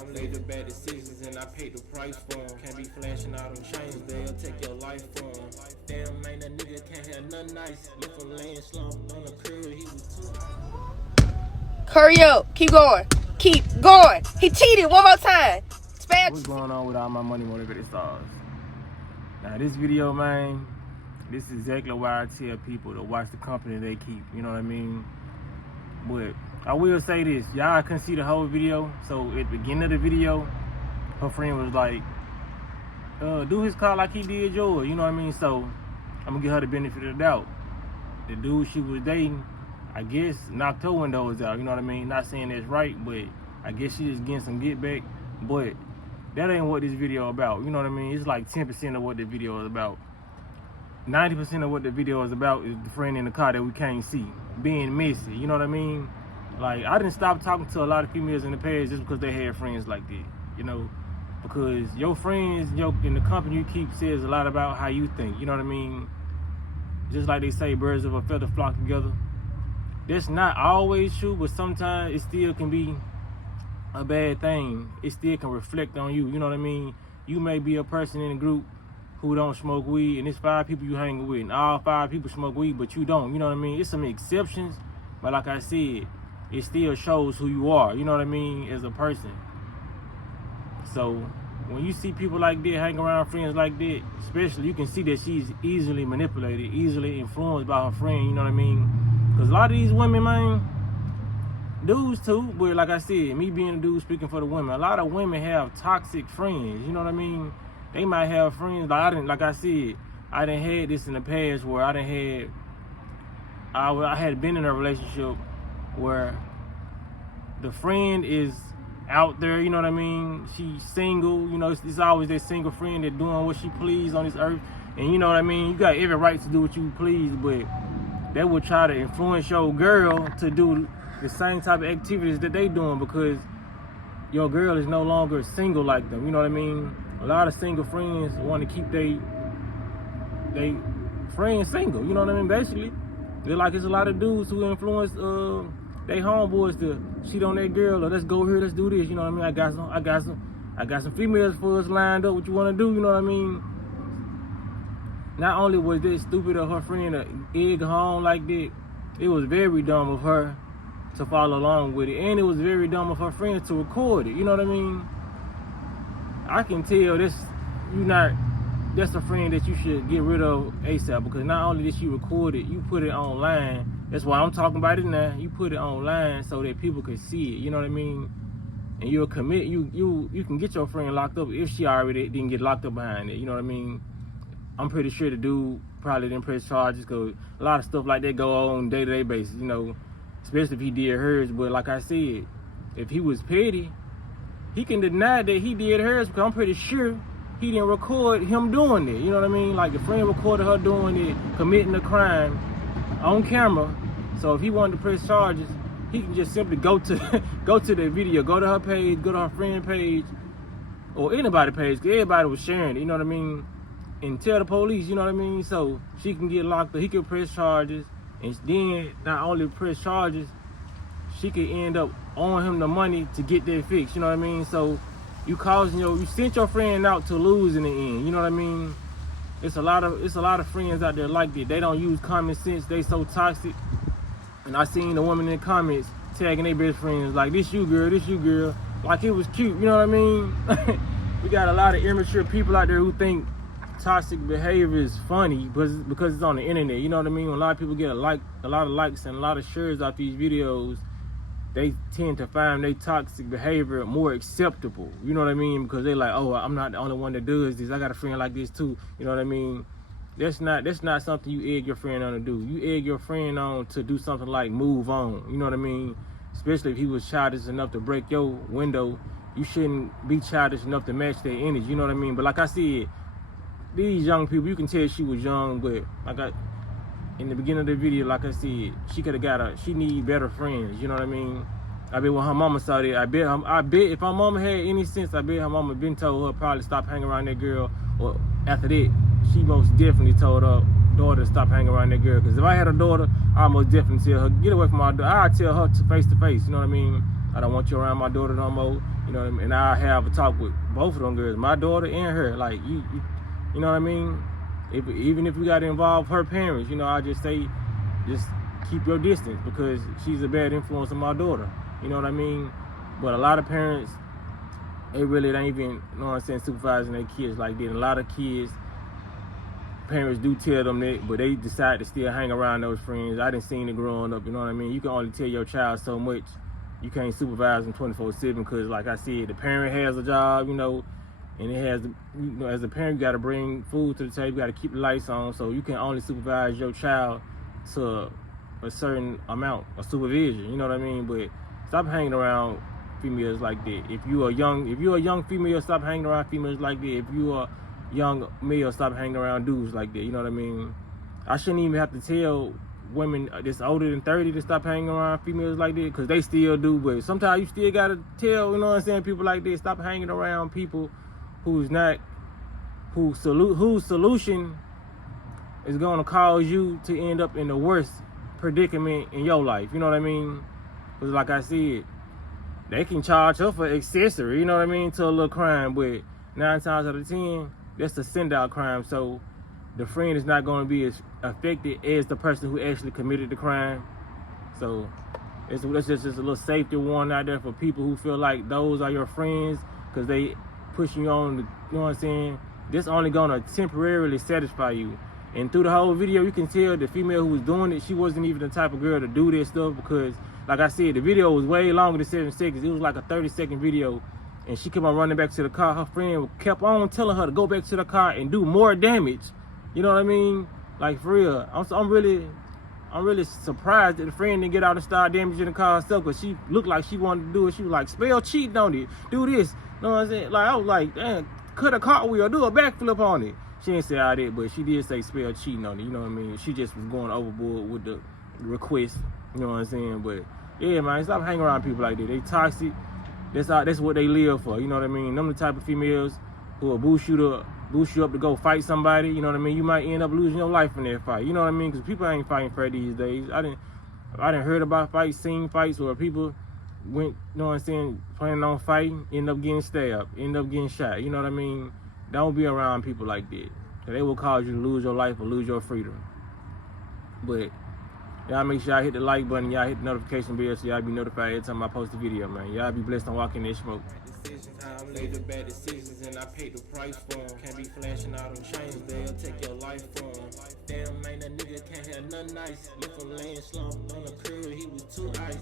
I made the bad decisions and I paid the price for them. Can't be flashing out on chains, they'll take your life from them. Damn, man, that nigga can't have nothing nice. Left him laying slumped on the curb, he was too. Hurry up. Keep going. Keep going. He cheated one more time. What's going on with all my money motivated stars? Now this video, man, this is exactly why I tell people to watch the company they keep, you know what I mean? But I will say this, y'all couldn't see the whole video, so at the beginning of the video, her friend was like, do his car like he did yours, you know what I mean? So I'm gonna give her the benefit of the doubt. The dude she was dating, I guess, knocked her windows out, you know what I mean? Not saying that's right, but I guess she just getting some get back, but that ain't what this video about, you know what I mean? It's like 10% of what the video is about. 90% of what the video is about is the friend in the car that we can't see, being messy, you know what I mean? Like, I didn't stop talking to a lot of females in the past just because they had friends like that, you know? Because your friends in the company you keep says a lot about how you think, you know what I mean? Just like they say, birds of a feather flock together. That's not always true, but sometimes it still can be a bad thing. It still can reflect on you, you know what I mean? You may be a person in a group who don't smoke weed, and it's 5 people you hanging with, and all 5 people smoke weed, but you don't, you know what I mean? It's some exceptions, but like I said, it still shows who you are, you know what I mean, as a person. So when you see people like that, hang around friends like that, especially, you can see that she's easily manipulated, easily influenced by her friend, you know what I mean? Because a lot of these women, man, dudes too, but like I said, me being a dude speaking for the women, a lot of women have toxic friends, you know what I mean? They might have friends, like I said, I done had this in the past where I had been in a relationship where the friend is out there, you know what I mean? She's single, you know, it's always that single friend that doing what she please on this earth. And you know what I mean? You got every right to do what you please, but they will try to influence your girl to do the same type of activities that they doing because your girl is no longer single like them, you know what I mean? A lot of single friends want to keep they friends single, you know what I mean? Basically, they're like it's a lot of dudes who influence they homeboys to cheat on their girl or let's go here, let's do this, you know what I mean? I got some females for us lined up. What you want to do, you know what I mean? Not only was this stupid of her friend to egg her on like that, it was very dumb of her to follow along with it, and it was very dumb of her friend to record it, you know what I mean? I can tell that's a friend that you should get rid of ASAP because not only did she record it, you put it online. That's why I'm talking about it now. You put it online so that people can see it, you know what I mean? And you'll commit, you can get your friend locked up if she already didn't get locked up behind it, you know what I mean? I'm pretty sure the dude probably didn't press charges because a lot of stuff like that go on day-to-day basis, you know, especially if he did hers. But like I said, if he was petty, he can deny that he did hers because I'm pretty sure he didn't record him doing it. You know what I mean? Like the friend recorded her doing it, committing a crime on camera. So if he wanted to press charges, he can just simply go to the video, go to her page, go to her friend page, or anybody's page, because everybody was sharing it, you know what I mean? And tell the police, you know what I mean? So she can get locked up, he can press charges, and then not only press charges, she could end up owing him the money to get that fixed, you know what I mean? So you sent your friend out to lose in the end, you know what I mean? It's a lot of friends out there like that. They don't use common sense, they so toxic. And I seen the woman in the comments tagging their best friends like, this you girl, like it was cute, you know what I mean? We got a lot of immature people out there who think toxic behavior is funny because it's on the internet, you know what I mean? When a lot of people get a lot of likes and a lot of shares off these videos, they tend to find their toxic behavior more acceptable, you know what I mean? Because they're like, oh, I'm not the only one that does this. I got a friend like this too, you know what I mean? That's not something you egg your friend on to do. You egg your friend on to do something like move on, you know what I mean? Especially if he was childish enough to break your window, you shouldn't be childish enough to match their energy, you know what I mean? But like I said, these young people, you can tell she was young, but in the beginning of the video, like I said, she need better friends, you know what I mean? I bet when her mama saw that, I bet if her mama had any sense, I bet her mama been told her probably stop hanging around that girl, or after that, she most definitely told her daughter to stop hanging around that girl, because if I had a daughter, I'd most definitely tell her, get away from my daughter. I'd tell her face to face, you know what I mean? I don't want you around my daughter no more. You know what I mean? And I have a talk with both of them girls, my daughter and her. Like, you know what I mean? Even if we got to involve her parents, you know, I just say, just keep your distance because she's a bad influence on my daughter. You know what I mean? But a lot of parents, they really don't even, you know what I'm saying, supervising their kids like that. And a lot of kids, parents do tell them that, but they decide to still hang around those friends. I done seen it growing up, you know what I mean? You can only tell your child so much. You can't supervise them 24/7 because, like I said, the parent has a job, you know, and it has, you know, as a parent, you got to bring food to the table, you got to keep the lights on, so you can only supervise your child to a certain amount of supervision, you know what I mean? But stop hanging around females like that. If you're a young female, stop hanging around females like that. If you are young male, stop hanging around dudes like that, you know what I mean? I shouldn't even have to tell women that's older than 30 to stop hanging around females like that, because they still do, but sometimes you still gotta tell, you know what I'm saying, people like that, stop hanging around people whose solution is gonna cause you to end up in the worst predicament in your life, you know what I mean? Because like I said, they can charge her for accessory, you know what I mean, to a little crime, but 9 times out of 10, that's a send-out crime, so the friend is not going to be as affected as the person who actually committed the crime. So it's just a little safety warning out there for people who feel like those are your friends because they pushing you on, you know what I'm saying? This only going to temporarily satisfy you. And through the whole video, you can tell the female who was doing it, she wasn't even the type of girl to do this stuff because, like I said, the video was way longer than 7 seconds. It was like a 30-second video. And she kept on running back to the car. Her friend kept on telling her to go back to the car and do more damage. You know what I mean? Like, for real. I'm really surprised that the friend didn't get out and start damaging the car herself, because she looked like she wanted to do it. She was like, spell cheating on it. Do this. You know what I'm saying? Like, I was like, damn, cut a cartwheel, do a backflip on it. She didn't say all that, but she did say spell cheating on it. You know what I mean? She just was going overboard with the request. You know what I'm saying? But, yeah, man, stop hanging around people like that. They toxic. That's what they live for. You know what I mean? Them the type of females who will boost you up to go fight somebody. You know what I mean? You might end up losing your life in that fight. You know what I mean? Because people ain't fighting fair these days. I didn't heard about fights, seen fights where people went, you know what I'm saying, planning on fighting, end up getting stabbed, end up getting shot. You know what I mean? Don't be around people like that. They will cause you to lose your life or lose your freedom. But y'all make sure y'all hit the like button, y'all hit the notification bell so y'all be notified every time I post a video, man. Y'all be blessed on walking that smoke. Decisions, how I made the bad decisions and I paid the price for them. Can't be flashing out on chains, they'll take your life from them. Damn, man, that nigga can't have nothing nice. Left him laying slumped on the curb, he was too ice.